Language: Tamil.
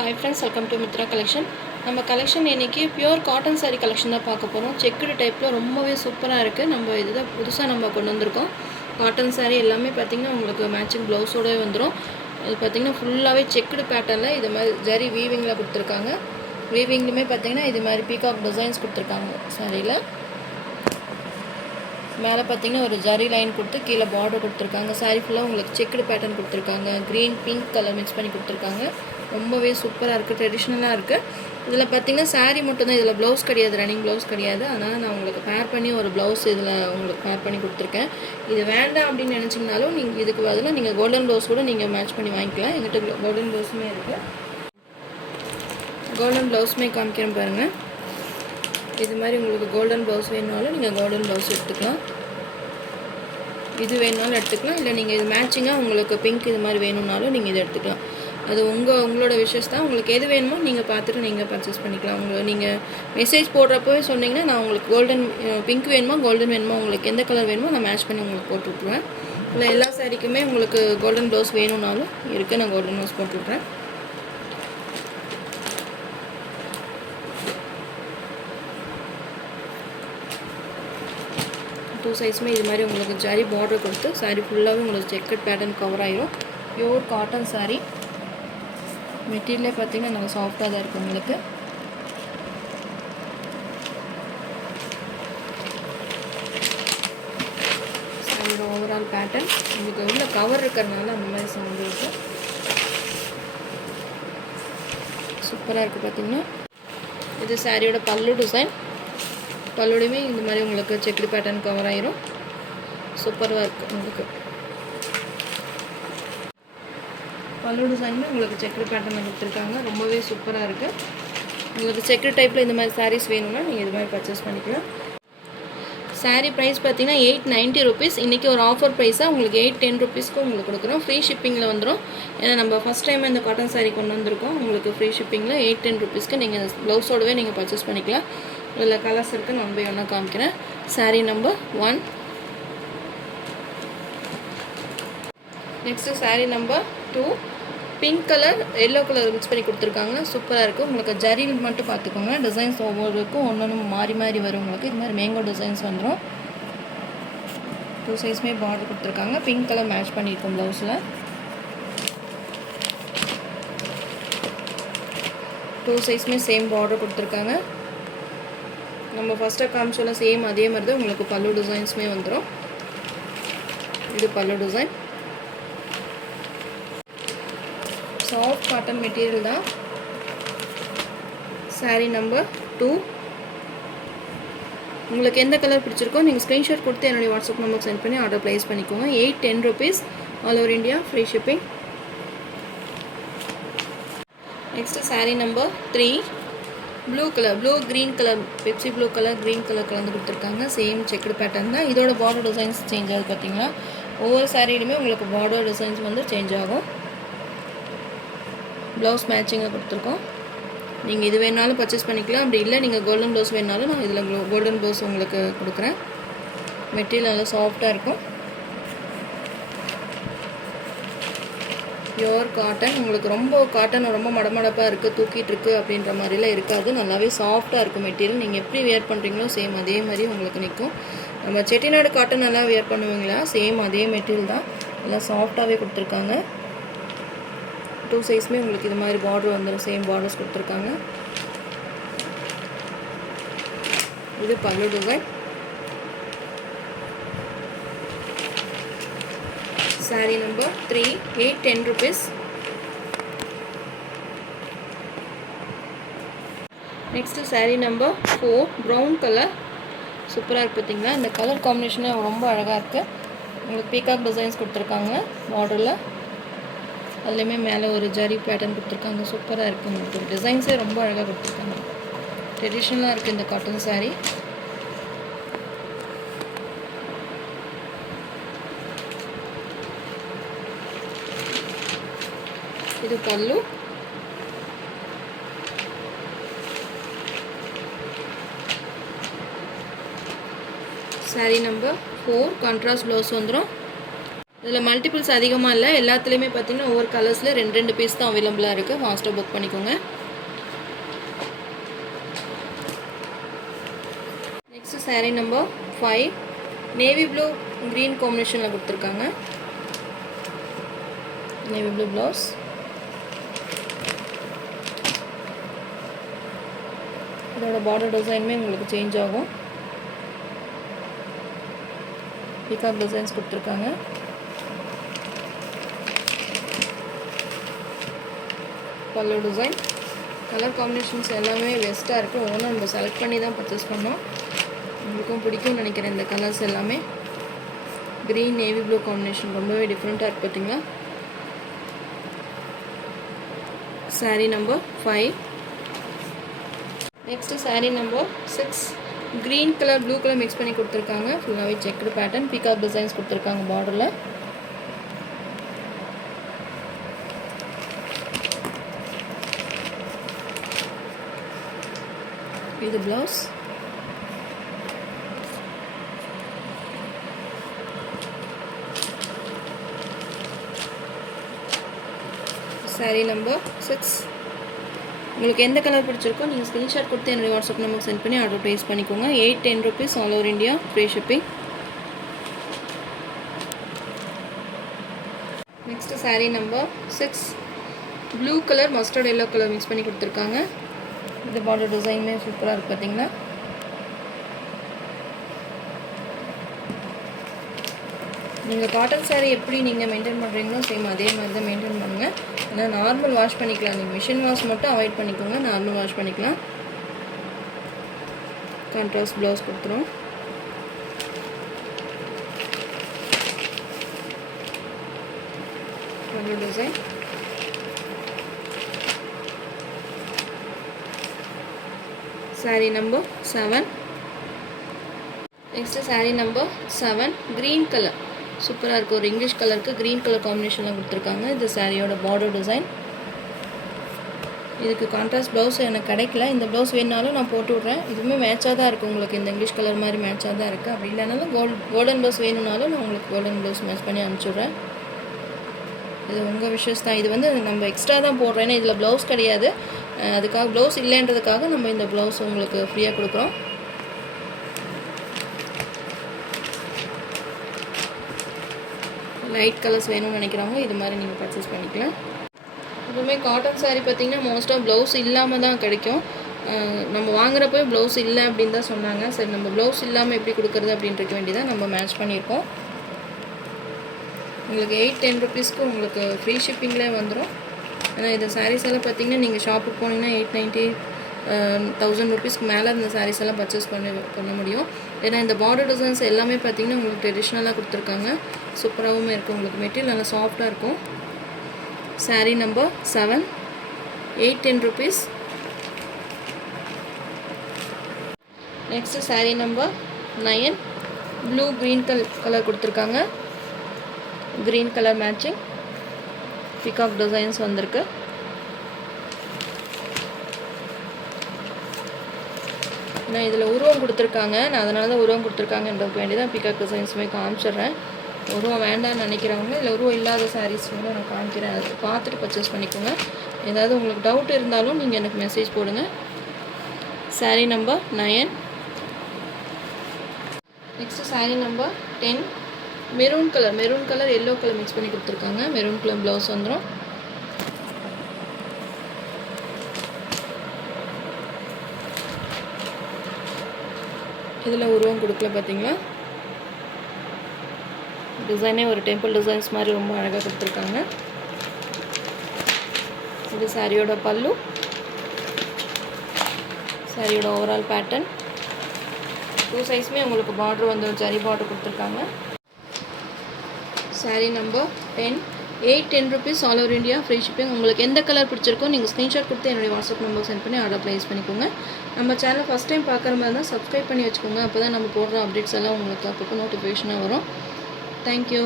Hi friends, welcome to Mitra collection. நம்ம கலெக்ஷன் இன்னைக்கு பியூர் காட்டன் saree கலெக்ஷன் தான் பார்க்க போறோம். செக்குடு டைப்ல ரொம்பவே சூப்பரா இருக்கு. நம்ம இதுதான் புதுசா நம்ம கொண்டு வந்திருக்கோம். காட்டன் saree எல்லாமே பாத்தீங்கன்னா உங்களுக்கு மேட்சிங் ப்ளவுஸோட வந்துரும். இது பாத்தீங்கன்னா ஃபுல்லாவே செக்குடு பேட்டர்ன்ல இது மாதிரி ஜரி வீவிங்ல கொடுத்திருக்காங்க. வீவிங்லயே பாத்தீங்கன்னா இது மாதிரி பீகாக் டிசைன்ஸ் கொடுத்திருக்காங்க சாரில. மேலே பார்த்தீங்கன்னா ஒரு ஜரி லைன் கொடுத்து கீழே பார்டர் கொடுத்துருக்காங்க. சாரி ஃபுல்லாக உங்களுக்கு செக்குடு பேட்டர்ன் கொடுத்துருக்காங்க. க்ரீன் பிங்க் கலர் மிக்ஸ் பண்ணி கொடுத்துருக்காங்க. ரொம்பவே சூப்பராக இருக்குது, ட்ரெடிஷ்னலாக இருக்குது. இதில் பார்த்தீங்கன்னா சாரீ மட்டும் தான், இதில் ப்ளவுஸ் கிடையாது, ரன்னிங் ப்ளவுஸ் கிடையாது. அதனால் நான் உங்களுக்கு பேர் பண்ணி ஒரு ப்ளவுஸ் இதில் உங்களுக்கு பேர் பண்ணி கொடுத்துருக்கேன். இது வேண்டாம் அப்படின்னு நினச்சிங்கனாலும் நீங்கள் இதுக்கு பதிலாக நீங்கள் கோல்டன் ப்ளவுஸ் கூட நீங்கள் மேட்ச் பண்ணி வாங்கிக்கலாம். எங்கிட்ட கோல்டன் ப்ளவுஸுமே இருக்குது. கோல்டன் ப்ளவுஸுமே காமிக்கிறேன் பாருங்கள். இது மாதிரி உங்களுக்கு கோல்டன் ப்ளவுஸ் வேணுனாலும் நீங்கள் கோல்டன் ப்ளவுஸ் எடுத்துக்கலாம். இது வேணுனாலும் எடுத்துக்கலாம். இல்லை நீங்கள் இது மேட்சிங்காக உங்களுக்கு பிங்க் இது மாதிரி வேணும்னாலும் நீங்கள் இதை எடுத்துக்கலாம். அது உங்களோட விஷஸ் தான். உங்களுக்கு எது வேணுமோ நீங்கள் பார்த்துட்டு நீங்கள் பர்ச்சேஸ் பண்ணிக்கலாம். நீங்கள் மெசேஜ் போடுறப்பவே சொன்னீங்கன்னா நான் உங்களுக்கு கோல்டன் பிங்க் வேணுமா கோல்டன் வேணுமா உங்களுக்கு எந்த கலர் வேணுமோ நான் மேட்ச் பண்ணி உங்களுக்கு போட்டு விட்ருவேன். இல்லை எல்லா சாரிக்குமே உங்களுக்கு கோல்டன் ப்ளவுஸ் வேணும்னாலும் இருக்குது, நான் கோல்டன் ப்ளவுஸ் போட்டு விட்றேன். டூ சைஸுமே இது மாதிரி உங்களுக்கு ஜரி பார்டர் கொடுத்து சாரீ ஃபுல்லாகவே உங்களுக்கு செக்கட் பேட்டர்ன் கவர் ஆகிரும். Pure cotton sari. மெட்டீரியலே பார்த்தீங்கன்னா நல்லா சாஃப்டாக தான் இருக்குது உங்களுக்கு. சாரியோட ஓவரால் பேட்டர்ன் உங்களுக்கு உள்ள கவர் இருக்கிறதுனால அந்த மாதிரி சவுண்ட் இருக்குது. சூப்பராக இருக்குது பார்த்தீங்கன்னா. இது சாரியோட பல்லு டிசைன். பல்லுடையுமே இந்த மாதிரி உங்களுக்கு செக்குடு பேட்டர்ன் கவர் ஆயிரும். சூப்பராக இருக்குது உங்களுக்கு. பல்லு டிசைனுமே உங்களுக்கு செக்குடு பேட்டர்னில் கொடுத்துருக்காங்க. ரொம்பவே சூப்பராக இருக்குது. உங்களுக்கு செக்குடு டைப்பில் இந்த மாதிரி சாரீஸ் வேணும்னா நீங்கள் இது மாதிரி பர்ச்சேஸ் பண்ணிக்கலாம். சாரீ ப்ரைஸ் பார்த்தீங்கன்னா 890 rupees. இன்றைக்கி ஒரு ஆஃபர் ப்ரைஸாக உங்களுக்கு 810 rupeesக்கு உங்களுக்கு கொடுக்குறோம். ஃப்ரீ ஷிப்பிங்கில் வந்துடும். ஏன்னா நம்ம ஃபஸ்ட் டைம் இந்த காட்டன் சாரீ கொண்டு வந்திருக்கோம். உங்களுக்கு ஃப்ரீ ஷிப்பிங்கில் 810 rupeesக்கு நீங்கள் ப்ளவுஸோடவே நீங்கள் பர்ச்சேஸ் பண்ணிக்கலாம். இதில் கலர்ஸ் இருக்குது, நான் போய் ஒன்றா காமிக்கிறேன். Sari number 1. Next sari number 2. Pink colour yellow colour mix பண்ணி கொடுத்துருக்காங்க. சூப்பராக இருக்குது. உங்களுக்கு ஜரி மட்டும் பார்த்துக்கோங்க. டிசைன்ஸ் ஒவ்வொருக்கும் ஒன்று மாறி மாறி வரும். உங்களுக்கு இது மாதிரி மேங்கோ டிசைன்ஸ் வந்துடும். டூ சைஸுமே பார்டர் கொடுத்துருக்காங்க. பிங்க் கலர் மேட்ச் பண்ணியிருக்கோம் ப்ளவுஸில். டூ சைஸுமே சேம் பார்டர் கொடுத்துருக்காங்க. நம்ம ஃபஸ்ட்டாக காமிச்சோம்ல சேம் அதே மாதிரி தான் உங்களுக்கு பல்லு டிசைன்ஸுமே வந்துடும். இது பல்லு டிசைன். சாஃப்ட் காட்டன் மெட்டீரியல் தான். சாரீ நம்பர் 2. உங்களுக்கு எந்த கலர் பிடிச்சிருக்கோ நீங்கள் ஸ்க்ரீன்ஷாட் கொடுத்து என்னுடைய வாட்ஸ்அப் நம்பர் சென்ட் பண்ணி ஆர்டர் ப்ளேஸ் பண்ணிக்கோங்க. 810 rupees all over India, free shipping. Next sari number 3. Blue colour, green colour, Pepsi blue colour, green colour கலந்து கொடுத்துருக்காங்க. சேம் செக்குடு பேட்டர்ன் தான். இதோட பார்டர் டிசைன்ஸ் சேஞ்ச் ஆகுது பார்த்தீங்களா. ஒவ்வொரு சாரியிலுமே உங்களுக்கு பார்டர் டிசைன்ஸ் வந்து சேஞ்ச் ஆகும். ப்ளவுஸ் மேட்சிங்காக கொடுத்துருக்கோம். நீங்கள் இது வேணாலும் பர்ச்சேஸ் பண்ணிக்கலாம். அப்படி இல்லை நீங்கள் கோல்டன் ப்ளவுஸ் வேணாலும் நான் இதில் கோல்டன் ப்ளவுஸ் உங்களுக்கு கொடுக்குறேன். மெட்டீரியல் நல்லா சாஃப்டாக இருக்கும். Pure cotton. உங்களுக்கு ரொம்ப காட்டன் ரொம்ப மடமடப்பாக இருக்குது, தூக்கிட்டு இருக்குது அப்படின்ற மாதிரிலாம் இருக்காது. நல்லாவே சாஃப்டாக இருக்கும் மெட்டீரியல். நீங்கள் எப்படி வியர் பண்ணுறீங்களோ சேம் அதே மாதிரி உங்களுக்கு நிற்கும். நம்ம செட்டிநாடு காட்டன் நல்லா வியர் பண்ணுவீங்களா, சேம் அதே மெட்டீரியல் தான். நல்லா சாஃப்டாகவே கொடுத்துருக்காங்க. டூ சைஸுமே உங்களுக்கு இது மாதிரி பார்டர் வந்துடும். சேம் பார்டர்ஸ் கொடுத்துருக்காங்க. இது பல்லு design. Sari number 3. 810 rupees. Next sari number 4. Brown colour. சூப்பராக இருக்குது பார்த்தீங்களா. இந்த கலர் காம்பினேஷனே ரொம்ப அழகாக இருக்குது. உங்களுக்கு பீகாக் டிசைன்ஸ் கொடுத்துருக்காங்க பார்டரில். அதுலேயுமே மேலே ஒரு ஜரி பேட்டர்ன் கொடுத்துருக்காங்க. சூப்பராக இருக்குது. உங்களுக்கு டிசைன்ஸே ரொம்ப அழகாக கொடுத்துருக்காங்க. ட்ரெடிஷ்னலாக இருக்குது இந்த காட்டன் சாரீ. இது பல்லு. சாரீ நம்பர் 4. கான்ட்ராஸ்ட் ப்ளவுஸ் வந்துடும். இதில் மல்டிபிள்ஸ் அதிகமாக இல்லை, எல்லாத்துலேயுமே பார்த்தீங்கன்னா ஒவ்வொரு கலர்ஸில் 2 பீஸ் தான் அவைலபிளாக இருக்குது. ஃபாஸ்ட்டாக புக் பண்ணிக்கோங்க. Next sari number 5 navy blue green காம்பினேஷனில் கொடுத்துருக்காங்க. Navy blue blouse. இதோட பார்டர் டிசைனுமே உங்களுக்கு சேஞ்ச் ஆகும். பீகாக் டிசைன்ஸ் கொடுத்துருக்காங்க. பல்லு டிசைன். கலர் காம்பினேஷன்ஸ் எல்லாமே பெஸ்ட்டாக இருக்குது. ஒவ்வொன்றும் நம்ம செலக்ட் பண்ணி தான் பர்ச்சேஸ் பண்ணோம். உங்களுக்கும் பிடிக்கும்னு நினைக்கிறேன். இந்த கலர்ஸ் எல்லாமே க்ரீன் நேவி ப்ளூ காம்பினேஷன் ரொம்பவே டிஃப்ரெண்ட்டாக இருக்குது பார்த்தீங்களா. Sari number 5. Next sari number 6 green colour blue colour mix பண்ணி கொடுத்துருக்காங்க. ஃபுல்லாகவே செக்குடு பேட்டர்ன், பீகாக் டிசைன்ஸ் கொடுத்துருக்காங்க பார்டரில். இது ப்ளவுஸ். சாரீ நம்பர் 6. உங்களுக்கு எந்த கலர் பிடிச்சிருக்கோ நீங்கள் ஸ்க்ரீன்ஷாட் கொடுத்து என்னுடைய வாட்ஸ்அப் நம்பருக்கு சென்ட் பண்ணி ஆர்டர் ப்ளேஸ் பண்ணிக்கோங்க. 810 rupees all over India, free shipping. Next sari number 6 blue colour mustard yellow colour mix பண்ணி கொடுத்துருக்காங்க. இந்த பார்டர் டிசைனுமே சூப்பராக இருக்குது பார்த்தீங்களா. நீங்கள் காட்டன் சாரீ எப்படி நீங்கள் மெயின்டைன் பண்ணுறீங்களோ சேம் அதே மாதிரி தான் மெயின்டைன் பண்ணுங்கள். ஆனால் நார்மல் வாஷ் பண்ணிக்கலாம். நீங்கள் மிஷின் வாஷ் மட்டும் அவாய்ட் பண்ணிக்கோங்க, நார்மல் வாஷ் பண்ணிக்கலாம். கான்ட்ராஸ்ட் ப்ளவுஸ் கொடுத்துரும். Design. Sari number 7. Next sari number 7 green colour சூப்பராக இருக்குது. ஒரு இங்கிலீஷ் கலருக்கு க்ரீன் கலர் காம்பினேஷனில் கொடுத்துருக்காங்க. இது சாரியோட பார்டர் டிசைன். இதுக்கு கான்ட்ராஸ்ட் ப்ளவுஸ் எனக்கு கிடைக்கல. இந்த ப்ளவுஸ் வேணுனாலும் நான் போட்டு விட்றேன். இதுவுமே மேட்சாக தான் இருக்குது. உங்களுக்கு இந்த இங்கிலீஷ் கலர் மாதிரி மேட்சாக தான் இருக்குது. அப்படி இல்லைனாலும் கோல்டன் ப்ளவுஸ் வேணும்னாலும் நான் உங்களுக்கு கோல்டன் ப்ளவுஸ் மேட்ச் பண்ணி அனுப்பிச்சுட்றேன். இது உங்கள் விஷஸ் தான். இது வந்து நம்ம எக்ஸ்ட்ரா தான் போடுறோம். ஏன்னா இதில் ப்ளவுஸ் கிடையாது. அதுக்காக ப்ளவுஸ் இல்லைன்றதுக்காக நம்ம இந்த ப்ளவுஸ் உங்களுக்கு ஃப்ரீயாக கொடுக்குறோம். லைட் கலர்ஸ் வேணும்னு நினைக்கிறவங்க இது மாதிரி நீங்கள் பர்ச்சேஸ் பண்ணிக்கலாம். எப்பவுமே காட்டன் சாரீ பார்த்திங்கன்னா மோஸ்ட்டாக ப்ளவுஸ் இல்லாமல் தான் கிடைக்கும். நம்ம வாங்குறப்போ ப்ளவுஸ் இல்லை அப்படின்னு தான் சொன்னாங்க. சரி நம்ம ப்ளவுஸ் இல்லாமல் எப்படி கொடுக்குறது அப்படின்ட்டு வேண்டியதான் நம்ம மேட்ச் பண்ணியிருக்கோம். உங்களுக்கு 810 rupeesக்கு உங்களுக்கு ஃப்ரீ ஷிப்பிங்லேயே வந்துடும். ஆனால் இந்த சாரீஸ் எல்லாம் பார்த்திங்கன்னா நீங்கள் ஷாப்புக்கு போனீங்கன்னா 890 1000 rupeesக்கு மேலே இந்த சாரீஸ் எல்லாம் பர்ச்சேஸ் பண்ண முடியும். ஏன்னா இந்த பார்டர் டிசைன்ஸ் எல்லாமே பார்த்திங்கன்னா உங்களுக்கு ட்ரெடிஷ்னலாக கொடுத்துருக்காங்க. சூப்பராகவும் இருக்கும். உங்களுக்கு மெட்டீரியல் நல்லா சாஃப்டாக இருக்கும். Sari number 7 810 rupees. Next sari number 9 blue green colour கொடுத்துருக்காங்க. Green colour matching peacock designs வந்திருக்கு. நான் இதில் உருவம் கொடுத்துருக்காங்க. நான் அதனால தான் உருவம் கொடுத்துருக்காங்கன்றது வேண்டி தான் பீகாக் டிசைன்ஸுமே காமிச்சிட்றேன். உருவம் வேண்டாம்னு நினைக்கிறவங்க இல்லை உருவம் இல்லாத சாரீஸ் வந்து நான் காமிக்கிறேன். அது பார்த்துட்டு பர்ச்சேஸ் பண்ணிக்கோங்க. ஏதாவது உங்களுக்கு டவுட் இருந்தாலும் நீங்கள் எனக்கு மெசேஜ் போடுங்க. Sari number 9. Next sari number 10 maroon colour yellow colour mix பண்ணி கொடுத்துருக்காங்க. மெரூன் கலர் ப்ளவுஸ் வந்துடும். இதில் உருவம் கொடுக்கல பார்த்தீங்களா. டிசைனே ஒரு டெம்பிள் டிசைன்ஸ் மாதிரி ரொம்ப அழகாக கொடுத்துருக்காங்க. இது சாரியோட பல்லு, சாரியோட ஓவரால் பேட்டர்ன். 2 சைஸுமே உங்களுக்கு பார்டர் வந்து ஜரி பார்டர் கொடுத்துருக்காங்க. Sari number 10 810 rupees all over India, free shipping. உங்களுக்கு எந்த கலர் பிடிச்சிருக்கோ நீங்கள் ஸ்க்ரீன்ஷாட் கொடுத்து என்னுடைய வாட்ஸ்அப் நம்பர் சென்ட் பண்ணி ஆர்டர் ப்ளேஸ் பண்ணிக்கோங்க. நம்ம சேனல் ஃபஸ்ட் டைம் பார்க்குற மாதிரி தான் சப்ஸ்கிரைப் பண்ணி வச்சுக்கோங்க. அப்போ தான் நம்ம போடுற அப்டேட்ஸ் எல்லாம் உங்களுக்கு அப்பப்போ நோட்டிஃபிகேஷனாக வரும். தேங்க்யூ.